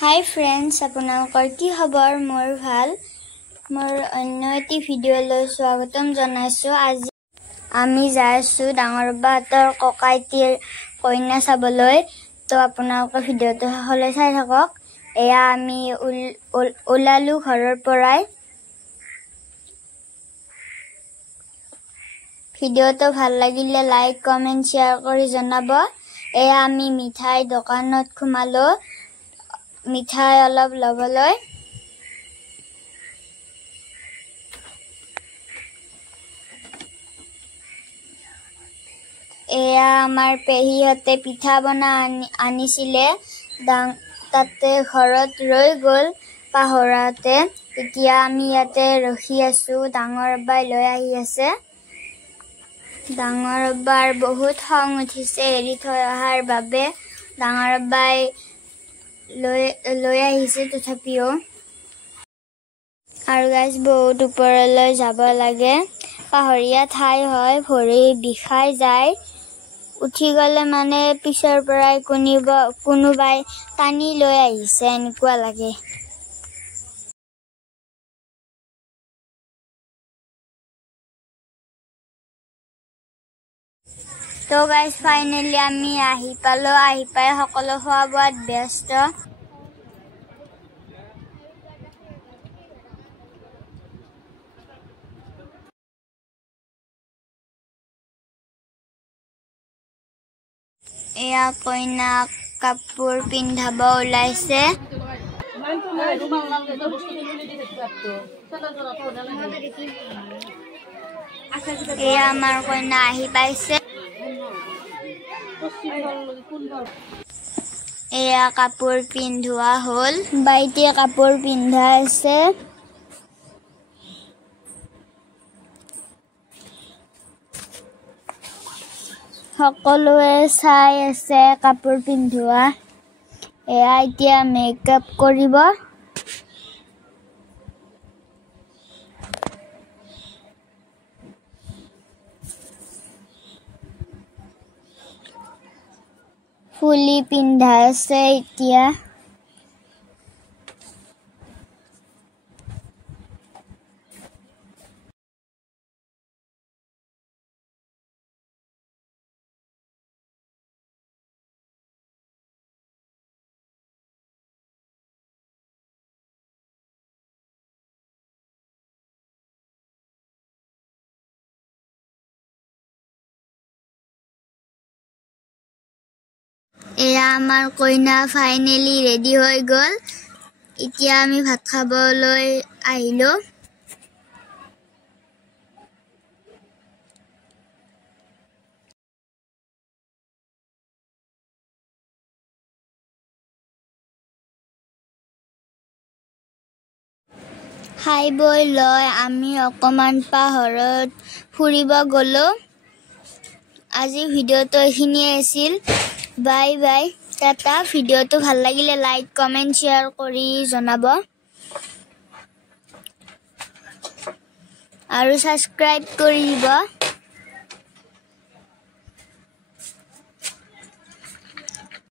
Hi friends, আপোনালোকৰ কি খবৰ? মোৰ ভাল। মোৰ অন্য এটি ভিডিঅ'লৈ স্বাগতম জনাইছো। আজি আমি যাইছো ডাঙৰ বাহঁতৰ ককাইটিৰ কইনা চাবলৈ। তো আপোনালোকৰ ভিডিঅ'টো শেষলৈ চাই থাকক। এয়া আমি ওলালো ঘৰৰ পৰাই। ভিডিঅ'টো ভাল লাগিলে লাইক, কমেন্ট, শ্বেয়াৰ কৰি জনাব। এয়া আমি মিঠাই দোকানত সোমালো। মিঠাই অলপ লবলৈ এয়া আমাৰ পেহীহতে পিঠা বনা আনিছিলে তাতে ঘৰত ৰৈ গ'ল পাহৰাতে। এতিয়া আমি ইয়াতে ৰখি আছো। ডাঙৰ বাই লৈ আহি আছে। ডাঙৰ বাৰ বহুত খং উঠিছে এৰি থৈ অহাৰ বাবে। ডাঙৰ বাই লৈ আহিছে তথাপিও। আৰু গাইজ বহুত ওপৰলৈ যাব লাগে। পাহৰীয়া ঠাই হয়, ভৰি বিষাই যায়। উঠি গলে মানে পিছৰ পৰাই কোনোবাই টানি লৈ আহিছে এনেকুৱা লাগে। তো গাইজ ফাইনেলি আমি আহি পালো। আহি পাই সকলো খোৱা বোৱাত ব্যস্ত। এয়া কইনাক কাপোৰ পিন্ধাব ওলাইছে। এয়া আমাৰ কইনা আহি পাইছে। এয়া কাপোৰ পিন্ধোৱা হ'ল। বাইটিয়ে কাপোৰ পিন্ধাই আছে। সকলোৱে চাই আছে কাপোৰ পিন্ধোৱা। এয়া এতিয়া মেকআপ কৰিব। ফুলি পিন্ধাই আছে এতিয়া। এয়া আমাৰ কইনা ফাইনেলি ৰেডি হৈ গ'ল। এতিয়া আমি ভাত খাবলৈ আহিলো। খাই বৈ লৈ আমি অকমান পাহাৰত ফুৰিব গ'লো। আজি ভিডিঅ'টো এইখিনিয়ে আছিল। Bye bye, Tata. ভিডিঅ'টো ভাল লাগিলে লাইক, কমেন্ট, শ্বেয়াৰ কৰি জনাব আৰু ছাবস্ক্ৰাইব কৰি দিব।